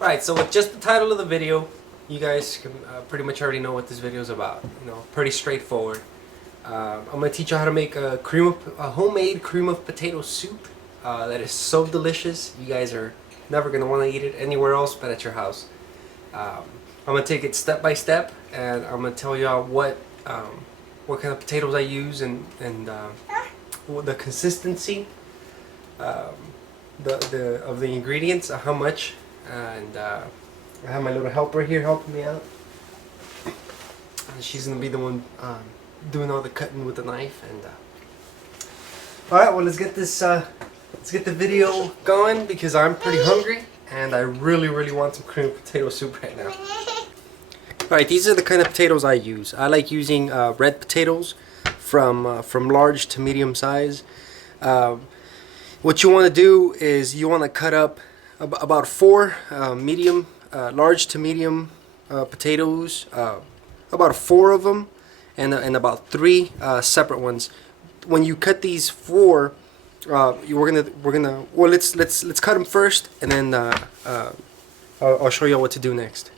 Right, so with just the title of the video, you guys can pretty much already know what this video is about. You know, pretty straightforward. I'm gonna teach you how to make a homemade cream of potato soup that is so delicious. You guys are never gonna want to eat it anywhere else but at your house. I'm gonna take it step by step, and I'm gonna tell y'all what kind of potatoes I use and the consistency of the ingredients, how much. And I have my little helper here helping me out. She's gonna be the one doing all the cutting with the knife. And all right, well, let's get the video going because I'm pretty hungry and I really want some cream potato soup right now. All right, these are the kind of potatoes I use. I like using red potatoes from large to medium size. What you want to do is you want to cut up about 4 large to medium potatoes, about 4 of them, and about 3 separate ones. When you cut these 4, we're gonna well, let's cut them first, and then I'll show you what to do next.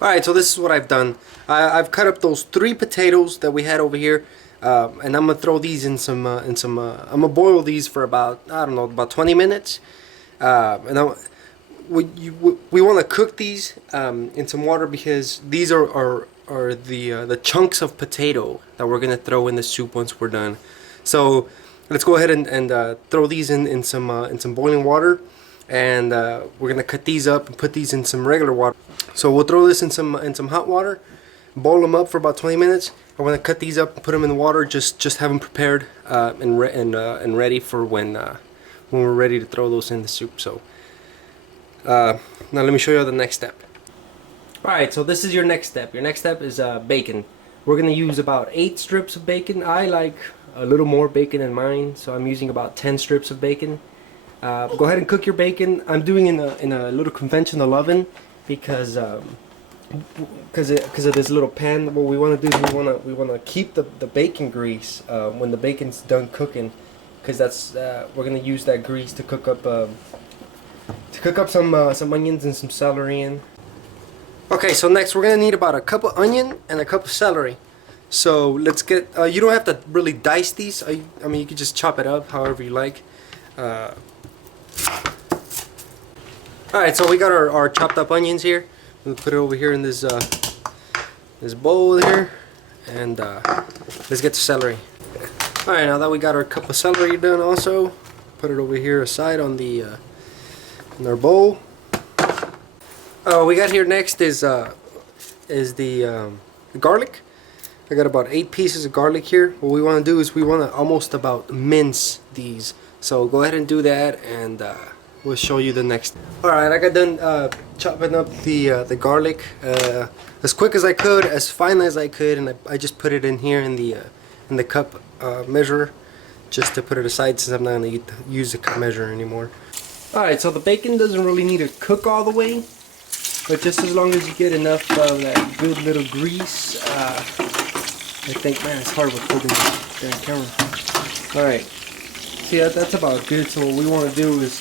All right, so this is what I've done. I've cut up those 3 potatoes that we had over here, and I'm gonna throw these in some. I'm gonna boil these for about, I don't know, about 20 minutes. And we want to cook these in some water because these are the chunks of potato that we're gonna throw in the soup once we're done. So let's go ahead and throw these in some boiling water, and we're gonna cut these up and put these in some regular water. So we'll throw this in some hot water, boil them up for about 20 minutes. I'm gonna cut these up and put them in the water. Just have them prepared and ready for when we're ready to throw those in the soup. So now let me show you the next step. Alright, so this is your next step. Your next step is bacon. We're gonna use about 8 strips of bacon. I like a little more bacon in mine, so I'm using about 10 strips of bacon. Go ahead and cook your bacon. I'm doing in a little conventional oven because of this little pan. What we want to do is we want to keep the bacon grease when the bacon's done cooking, because that's we're gonna use that grease to cook up some onions and some celery in. Okay, so next we're gonna need about a cup of onion and a cup of celery. So let's get. You don't have to really dice these. I mean, you can just chop it up however you like. Alright, so we got our chopped up onions here. We'll put it over here in this bowl here, and let's get the celery. Alright, now that we got our cup of celery done, also put it over here aside on the in our bowl. We got here next is the garlic. I got about 8 pieces of garlic here. What we want to do is we want to almost about mince these. So go ahead and do that, and we'll show you the next. Alright, I got done chopping up the garlic as quick as I could, as fine as I could, and I just put it in here in the cup measure, just to put it aside since I'm not going to use the cup measure anymore. Alright, so the bacon doesn't really need to cook all the way, but just as long as you get enough of that good little grease. I think, man, it's hard with holding the camera. Alright, see, that's about good. So what we want to do is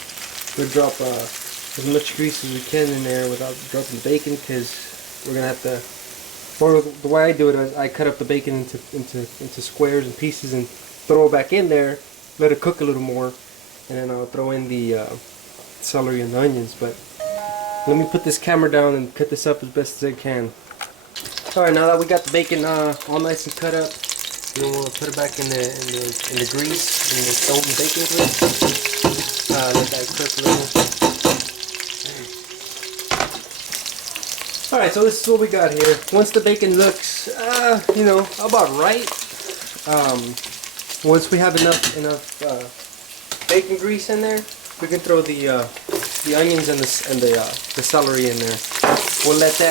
we'll drop as much grease as we can in there without dropping the bacon, because we're gonna have to. Or the way I do it is I cut up the bacon into squares and pieces and throw it back in there, let it cook a little more, and then I'll throw in the celery and the onions. But let me put this camera down and cut this up as best as I can. Alright, now that we got the bacon all nice and cut up, we'll put it back in the grease, in the stone bacon grease. Let that cook a little. Alright, so this is what we got here. Once the bacon looks, you know, about right, once we have enough bacon grease in there, we can throw the onions and the celery in there. We'll let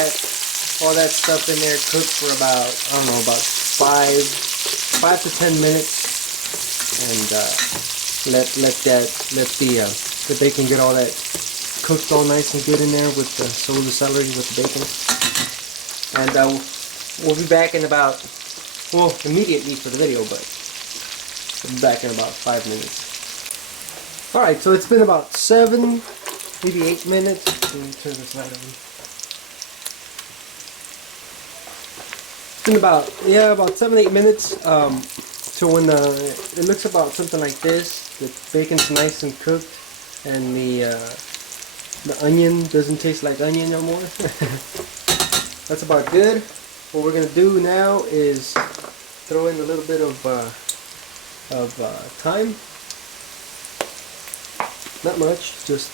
all that stuff in there cook for about, I don't know, about 5 to 10 minutes, and let the bacon get all that cooked all nice and good in there with the celery with the bacon. And we'll be back in about, well, immediately for the video, but we'll be back in about 5 minutes. Alright, so it's been about 7 maybe 8 minutes. Let me turn this light on. It's been about 7-8 minutes. So when it looks about something like this, the bacon's nice and cooked, and the onion doesn't taste like onion no more. That's about good. What we're gonna do now is throw in a little bit of thyme. Not much, just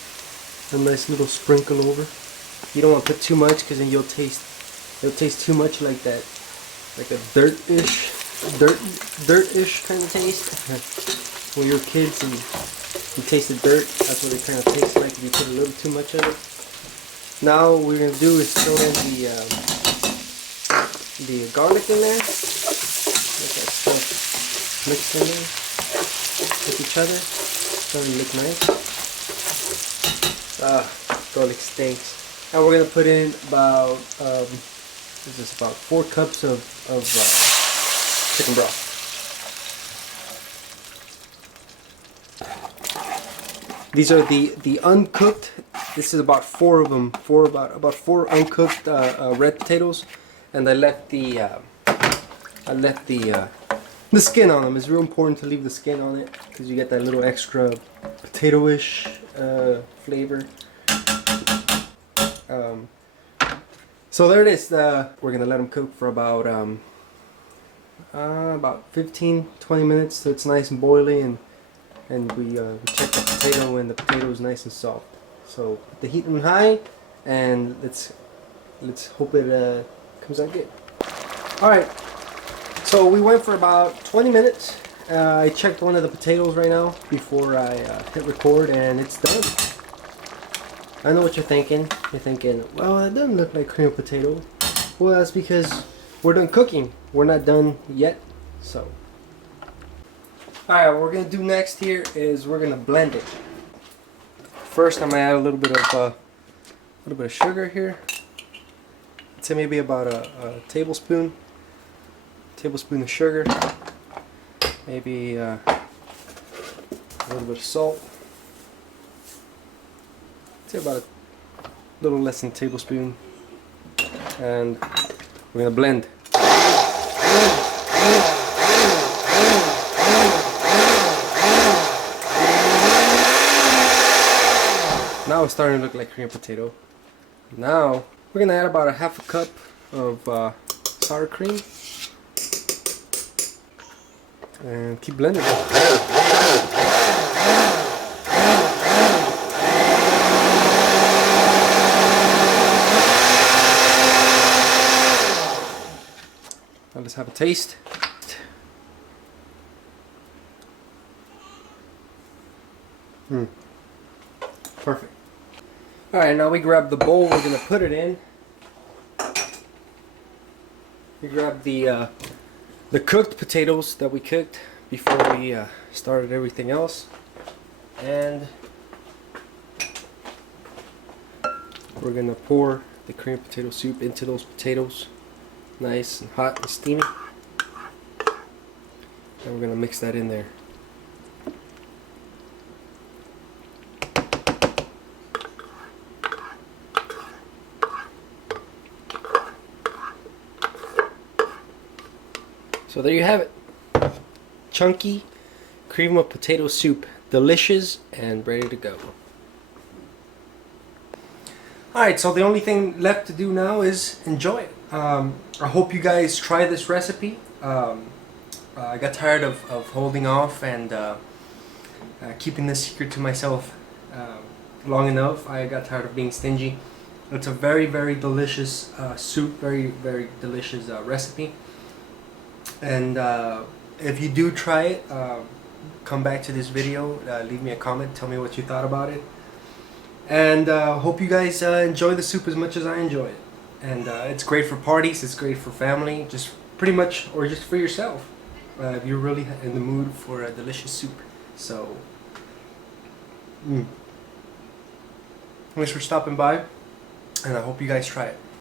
a nice little sprinkle over. You don't want to put too much because then it'll taste too much like that, like a dirt-ish kind of taste. When you're kids and you tasted dirt, that's what it kind of tastes like if you put a little too much of it. Now what we're going to do is throw in the garlic in there. Let that stuff mix in there with each other. Starting to look nice. Garlic stinks. And we're going to put in about, this is about 4 cups of chicken broth. These are the uncooked. This is about 4 of them. About 4 uncooked red potatoes, and I left the skin on them. It's real important to leave the skin on it because you get that little extra potato-ish flavor. So there it is. We're gonna let them cook for about 15-20 minutes, so it's nice and boily, and we check the potato, and the potato is nice and soft. So put the heat on high, and let's hope it comes out good. All right. So we went for about 20 minutes. I checked one of the potatoes right now before I hit record, and it's done. I know what you're thinking. You're thinking, well, it doesn't look like cream potato. Well, that's because we're done cooking. We're not done yet. So, alright, what we're gonna do next here is we're gonna blend it. First, I'm gonna add a little bit of sugar here. I'd say maybe about a tablespoon of sugar. Maybe a little bit of salt. I'd say about a little less than a tablespoon. And we're gonna blend. Now it's starting to look like cream potato. Now we're gonna add about a half a cup of sour cream and keep blending. Now let's have a taste. Perfect. Alright, now we grab the bowl we're going to put it in. We grab the cooked potatoes that we cooked before we started everything else. And we're going to pour the cream potato soup into those potatoes. Nice and hot and steamy. And we're going to mix that in there. So there you have it. Chunky cream of potato soup. Delicious and ready to go. Alright, so the only thing left to do now is enjoy it. I hope you guys try this recipe. I got tired of holding off and keeping this secret to myself long enough. I got tired of being stingy. It's a very, very delicious soup, very, very delicious recipe. And if you do try it, come back to this video, leave me a comment, tell me what you thought about it. And hope you guys enjoy the soup as much as I enjoy it. And it's great for parties, it's great for family, just pretty much, or just for yourself, if you're really in the mood for a delicious soup. So, thanks for stopping by, and I hope you guys try it.